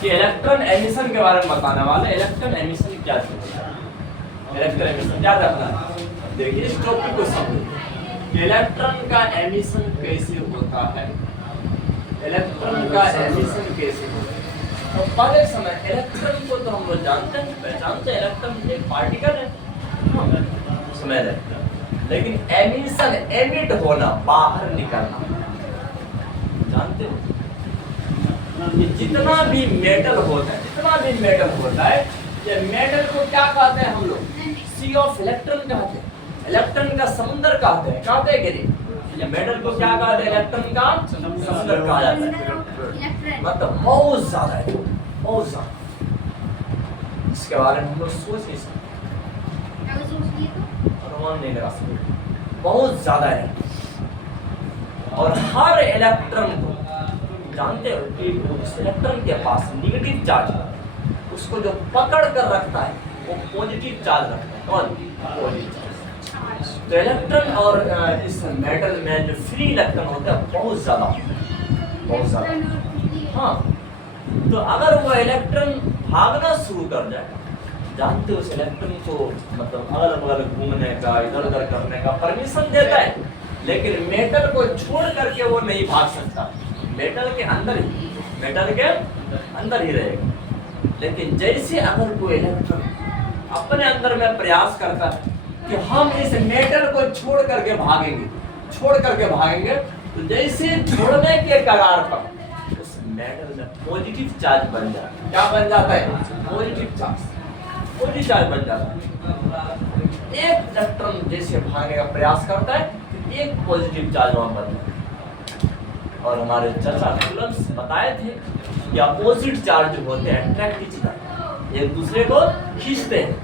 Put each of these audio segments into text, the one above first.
कि electron emission के बारे में बताने वाले। इलेक्ट्रॉन एमिशन क्या चीज है, इलेक्ट्रॉन एमिशन याद रखना है। देखिए इस टॉपिक को समझो, इलेक्ट्रॉन का एमिशन कैसे होता है, इलेक्ट्रॉन का एमिशन कैसे होता है। तो पहले समय इलेक्ट्रॉन को तो हम लोग जानते हैं, पहचानते हैं, इलेक्ट्रॉन एक पार्टिकल है, समझ रहे। लेकिन एमिशन, एमिट होना, बाहर निकलना, जानते हो कि जितना भी मेटल होता है, जितना भी मेटल होता है, ये मेटल को क्या कहते हैं हम लोग, सी ऑफ इलेक्ट्रॉन कहते हैं, इलेक्ट्रॉन का समुद्र कहते हैं, कहते हैं कि नहीं। ये मेटल को क्या कहते हैं, इलेक्ट्रॉन का समुद्र कहा जाता है। मतलब बहुत ज्यादा है, बहुत ज्यादा, इसके बारे में हम लोग सोच नहीं सकते, अनुमान नहीं लगा सकते, बहुत ज्यादा है। और हर इलेक्ट्रॉन को जानते हो कि उस इलेक्ट्रॉन के पास नेगेटिव चार्ज है, उसको जो पकड़ कर रखता है वो पॉजिटिव चार्ज रखता है, कौन, पॉजिटिव चार्ज। तो इलेक्ट्रॉन और इस मेटल में जो फ्री इलेक्ट्रॉन होता है बहुत ज्यादा, बहुत ज्यादा। हाँ, तो अगर वो इलेक्ट्रॉन भागना शुरू कर जाए, जानते हो उस इलेक्ट्रॉन को मतलब अगल बगल घूमने का, इधर उधर करने का परमिशन देता है, लेकिन मेटल को छोड़ करके वो नहीं भाग सकता, मेटल के अंदर ही, मेटल के अंदर ही रहेगा। लेकिन जैसे अगर कोई इलेक्ट्रॉन अपने अंदर में प्रयास करता है कि हम इस मेटल को छोड़ करके भागेंगे, छोड़ करके भागेंगे, तो जैसे छोड़ने के कगार पर उस मेटल में पॉजिटिव चार्ज बन जाता है। क्या बन जाता है, पॉजिटिव चार्ज, पॉजिटिव चार्ज बन जाता है। एक इलेक्ट्रॉन जैसे भागने का प्रयास करता है, एक पॉजिटिव चार्ज वहां बन जाता है। और हमारे चर्चा कूलम्स बताए थे कि अपोजिट चार्ज जो होते हैं अट्रैक्ट ईच अदर, एक दूसरे को खींचते हैं।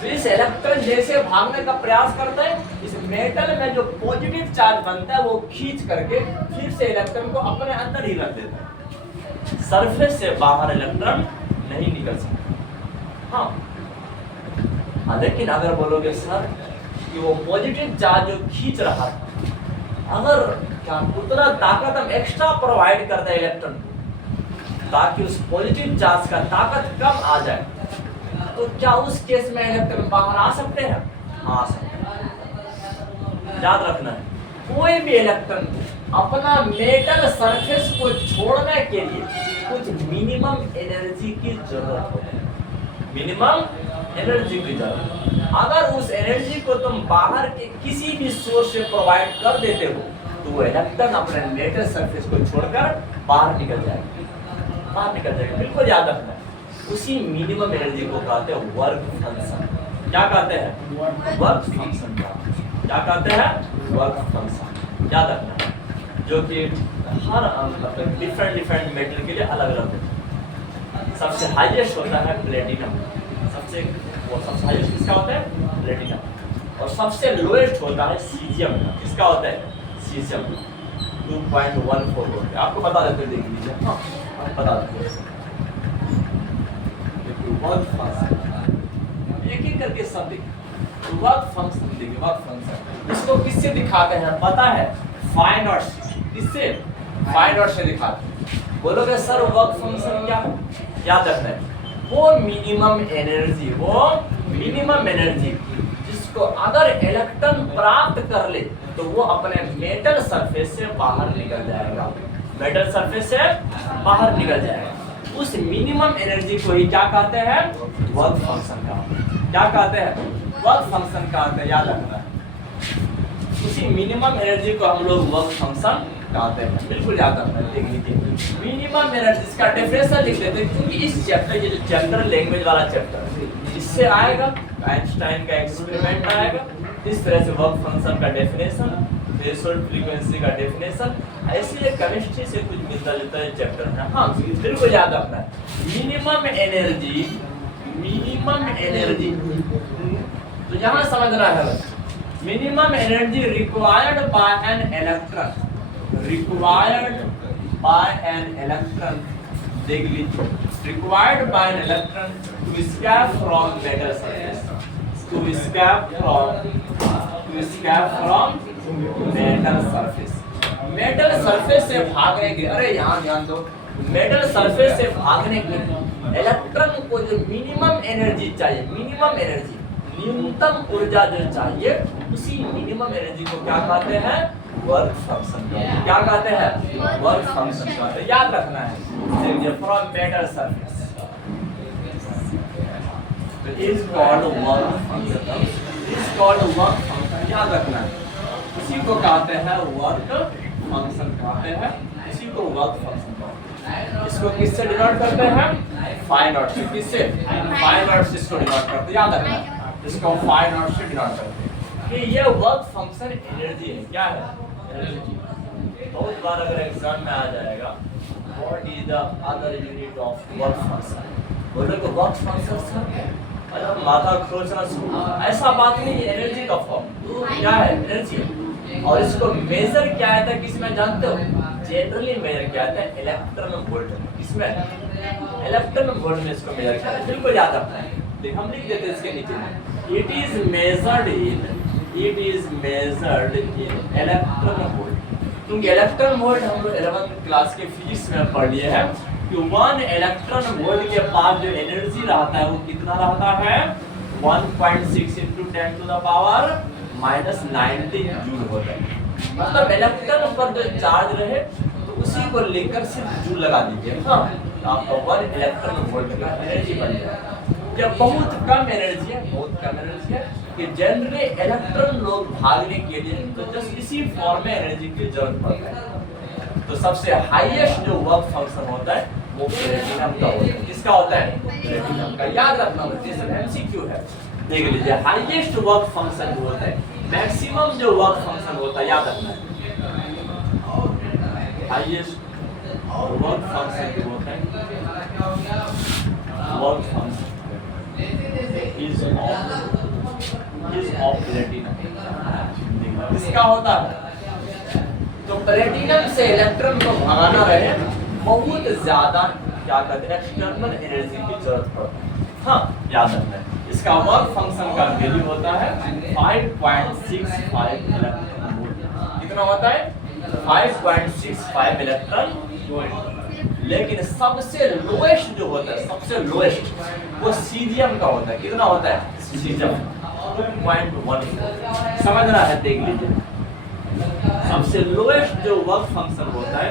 तो इस इलेक्ट्रॉन जैसे भागने का प्रयास करता है, इस मेटल में जो पॉजिटिव चार्ज बनता है वो खींच करके फिर से इलेक्ट्रॉन को अपने अंदर ही रख देता है, सरफेस से बाहर इलेक्ट्रॉन नहीं निकल सकता। हाँ, लेकिन अगर बोलोगे सर कि वो पॉजिटिव चार्ज जो खींच रहा था, अगर क्या उतना ताकत हम एक्स्ट्रा प्रोवाइड कर दें इलेक्ट्रॉन को ताकि उस पॉजिटिव चार्ज का ताकत कम आ जाए, तो क्या उस केस में इलेक्ट्रॉन बाहर आ सकते हैं? हाँ, आ सकते हैं। याद रखना है, कोई भी इलेक्ट्रॉन अपना मेटल सरफेस को छोड़ने के लिए कुछ मिनिमम एनर्जी की जरूरत होती है, मिनिमम एनर्जी की जरूरत। अगर उस एनर्जी को तुम बाहर के किसी भी सोर्स से प्रोवाइड कर देते हो, तो वो इलेक्ट्रॉन अपने मेटल सरफेस को छोड़कर बाहर निकल जाएगा, बाहर निकल जाएगा। बिल्कुल याद रखना है, उसी मिनिमम एनर्जी को कहते हैं वर्क फंक्शन। क्या कहते हैं? Work function. क्या कहते हैं? Work function. याद रखना है, जो कि हर मतलब डिफरेंट मेटल के लिए अलग अलग होता है। सबसे हाईएस्ट होता है प्लेटिनम, सबसे हाईएस्ट किसका होता है? प्लेटिनम। और सबसे लोएस्ट होता है सीजियम। किसका होता है? सीजियम। 2.14 होता है। आपको बता देते हैं, देख लीजिए। हाँ, बता देते हैं। वर्क फंक्शन एक एक करके सब देखिए। वर्क फंक्शन देखिए, वर्क फंक्शन इसको किससे दिखाते हैं पता है? फाइ नॉट से। किससे? फाइ नॉट से दिखाते हैं। बोलोगे सर वर्क फंक्शन क्या है? याद रखना है, वो मिनिमम एनर्जी जिसको अगर इलेक्ट्रॉन प्राप्त कर ले तो वो अपने मेटल सरफेस से बाहर निकल जाएगा, मेटल सरफेस से बाहर निकल जाएगा। उस मिनिमम एनर्जी को ही क्या कहते हैं? वर्क फंक्शन का। क्या कहते हैं? वर्क फंक्शन कहते हैं। याद रखना है, उसी मिनिमम एनर्जी को हम लोग वर्क फंक्शन कहते हैं। बिल्कुल याद रखना है। देख लीजिए, मिनिमम एनर्जी इसका डेफिनेशन लिख लेते हैं, क्योंकि इस चैप्टर, ये जो चैप्टर लैंग्वेज वाला चैप्टर, इससे आएगा आइंस्टाइन का एक्सपेरिमेंट आएगा, इस तरह से वर्क फंक्शन का डेफिनेशन, थ्रेशोल्ड फ्रीक्वेंसी का डेफिनेशन, ऐसे ये केमिस्ट्री से कुछ मिलता जुलता है चैप्टर है। हाँ, बिल्कुल याद रखना है, मिनिमम एनर्जी तो यहाँ समझना है, minimum energy required by an electron, देख लीजिए, required by an electron to escape from metal surface, to escape from metal surface, metal surface से भागने के। अरे यहाँ ध्यान दो, मेटल सरफेस से भागने के लिए इलेक्ट्रॉन को जो मिनिमम एनर्जी चाहिए, मिनिमम एनर्जी, न्यूनतम ऊर्जा जो चाहिए, उसी मिनिमम एनर्जी को क्या कहते हैं? Work function. क्या कहते हैं? वर्क फंक्शन कहते हैं। याद रखना है, from metal surface is called work function, is called work function. याद रखना है, इसी को कहते हैं वर्क फंक्शन कहते हैं, इसी को वर्क फंक्शन कहते हैं। इसको किससे डिनोट करते हैं? फाइ नॉट से। किससे? फाइ नॉट से इसको डिनोट करते हैं। याद रखना है, इसको फाइ नॉट से डिनोट करते हैं कि ये वर्क फंक्शन एनर्जी है। क्या है? एनर्जी। बहुत बार अगर एग्जाम में आ जाएगा, what is the other unit of work function, बोलोगे वर्क फंक्शन सर, मतलब माथा खोजना शुरू। ऐसा बात नहीं है, एनर्जी का फॉर्म क्या है? एनर्जी। और इसको मेजर क्या है था, किसमें जानते हो? जनरली मेजर क्या है? Electron volt. किसमें? इलेक्ट्रॉन वोल्ट में इसको मेजर किया है। बिल्कुल याद रखना है। देख हम लिख देते हैं इसके नीचे, it is measured in electron volt. क्योंकि इलेक्ट्रॉन वोल्ट हम लोग 11th क्लास के फिजिक्स में पढ़ लिए हैं कि 1 इलेक्ट्रॉन वोल्ट के पास जो एनर्जी रहता है वो कितना रहता है? 1.6 × 10⁻⁻90 जूल होता है। मतलब इलेक्ट्रॉन पर जो चार्ज रहे तो उसी को लेकर सिर्फ जूल लगा दीजिए, हाँ, तो आपका 1 इलेक्ट्रॉन वोल्ट का एनर्जी बन जाएगा। जब बहुत कम एनर्जी है, बहुत कम एनर्जी है कि जनरली इलेक्ट्रॉन लोग भागने के लिए तो जस्ट इसी फॉर्म में एनर्जी की जरूरत पड़ता है। तो सबसे हाईएस्ट जो वर्क फंक्शन होता है वो प्लेटिनम का होता है। किसका होता है? प्लेटिनम का। याद रखना बच्चे, सब एमसीक्यू है। देख लीजिए, हाईएस्ट वर्क फंक्शन जो होता है, मैक्सिमम जो वर्क फंक्शन होता है, याद रखना है, हाईएस्ट वर्क फंक्शन जो होता है, work function is of platinum। इसका होता है तो प्लेटिनम से इलेक्ट्रॉन को भगाना रहे, बहुत ज्यादा क्या कहते हैं? एक्सटर्नल एनर्जी की जरूरत पड़ती है। हाँ, याद रखना है, इसका वर्क फंक्शन का वैल्यू होता है 5.65 इलेक्ट्रॉन वोल्ट। कितना होता है? 5.65 इलेक्ट्रॉन वोल्ट। लेकिन सबसे लोएस्ट जो होता है, सबसे लोएस्ट वो सीजियम का होता है। कितना होता है? सीजियम 2.14। समझ रहा है? देख लीजिए, सबसे लोएस्ट जो वर्क फंक्शन होता है,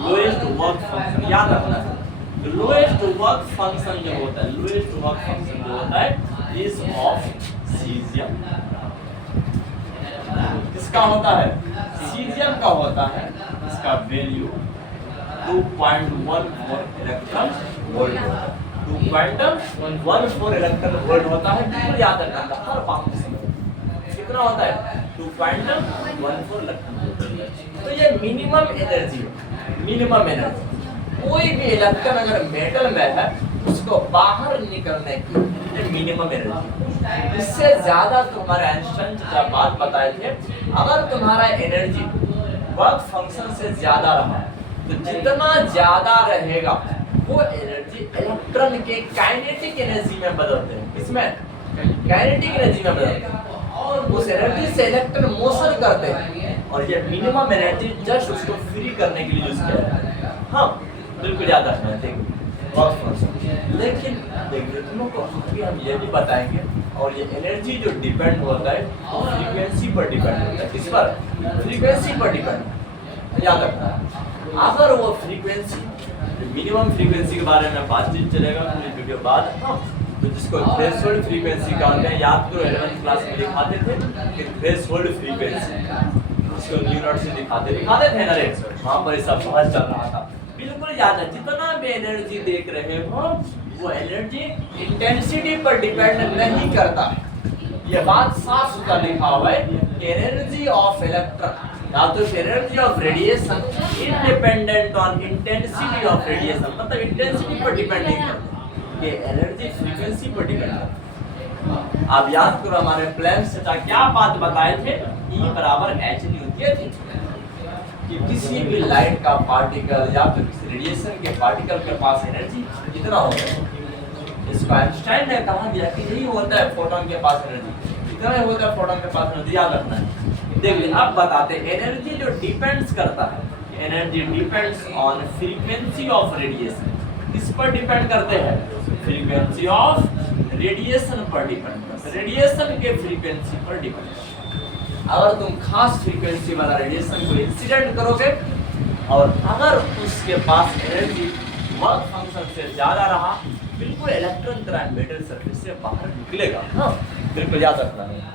लोएस्ट वर्क फंक्शन याद रखना है, लोएस्ट वर्क फंक्शन जो होता है, लोएस्ट वर्क फंक्शन जो होता है इज ऑफ सीजियम। किसका होता है? सीजियम का होता है। इसका वैल्यू 2.14 इलेक्ट्रॉन वोल्ट होता है। 2.14 इलेक्ट्रॉन वोल्ट होता है। बिल्कुल याद रखना हर बात में। कितना होता है? 2.14 इलेक्ट्रॉन वोल्ट। तो ये मिनिमम एनर्जी है, मिनिमम एनर्जी। कोई भी इलेक्ट्रॉन अगर मेटल में है उसको बाहर निकलने की मिनिमम एनर्जी। इससे ज्यादा तुम्हारे आइंस्टाइन जब बात बताए थे, अगर तुम्हारा एनर्जी वर्क फंक्शन से ज्यादा रहा तो जितना ज्यादा रहेगा वो एनर्जी इलेक्ट्रॉन के काइनेटिक एनर्जी में बदलते हैं। किसमें? काइनेटिक एनर्जी में बदलते हैं और उस एनर्जी से इलेक्ट्रॉन मोशन करते हैं और ये मिनिमम एनर्जी जस्ट उसको फ्री करने के लिए यूज किया जाता है। हाँ, बिल्कुल याद रखना है। Work function. लेकिन देखिए, तुम को अभी हम ये भी बताएंगे, और ये एनर्जी जो डिपेंड होता है वो फ्रीक्वेंसी पर डिपेंड होता है। किस पर? फ्रीक्वेंसी पर डिपेंड। याद रखना है, अगर वो फ्रीक्वेंसी, मिनिमम फ्रीक्वेंसी के बारे में बातचीत चलेगा पूरी वीडियो बाद। हाँ, तो जिसको थ्रेशोल्ड फ्रीक्वेंसी कहते हैं, याद करो 11th क्लास में दिखाते थे कि थ्रेशोल्ड फ्रीक्वेंसी इसको न्यूनॉट से दिखाते थे ना रे। वहाँ पर सब समझ चल रहा था। बिल्कुल याद है, जितना भी एनर्जी देख रहे हो वो एनर्जी इंटेंसिटी पर डिपेंड नहीं करता है। ये बात साफ सुथरा लिखा हुआ है कि एनर्जी ऑफ इलेक्ट्रॉन या तो energy of radiation independent on intensity of radiation, मतलब इंटेंसिटी पर डिपेंड नहीं करता, ये एनर्जी फ्रीक्वेंसी पर डिपेंड करता है। आप याद करो हमारे प्लैंक से क्या बात बताए थे, E बराबर h न्यू दिए थे कि किसी भी लाइट का पार्टिकल या फिर किसी रेडिएशन के पार्टिकल के पास एनर्जी कितना होता है। इसको आइंस्टाइन ने कहा दिया कि यही होता है फोटोन के पास एनर्जी, कितना होता है फोटोन के पास एनर्जी, याद रखना है। देख लीजिए, अब बताते हैं एनर्जी जो डिपेंड्स करता है, energy depends on frequency of radiation. किस पर डिपेंड करते हैं? फ्रीक्वेंसी ऑफ रेडिएशन पर डिपेंड करते हैं, रेडिएशन के फ्रीक्वेंसी पर डिपेंड करते हैं। अगर तुम खास फ्रीक्वेंसी वाला रेडिएशन को इंसिडेंट करोगे और अगर उसके पास एनर्जी वर्क फंक्शन से ज्यादा रहा, बिल्कुल इलेक्ट्रॉन तरह मेटल सरफेस से बाहर निकलेगा। हाँ, बिल्कुल याद रखना है।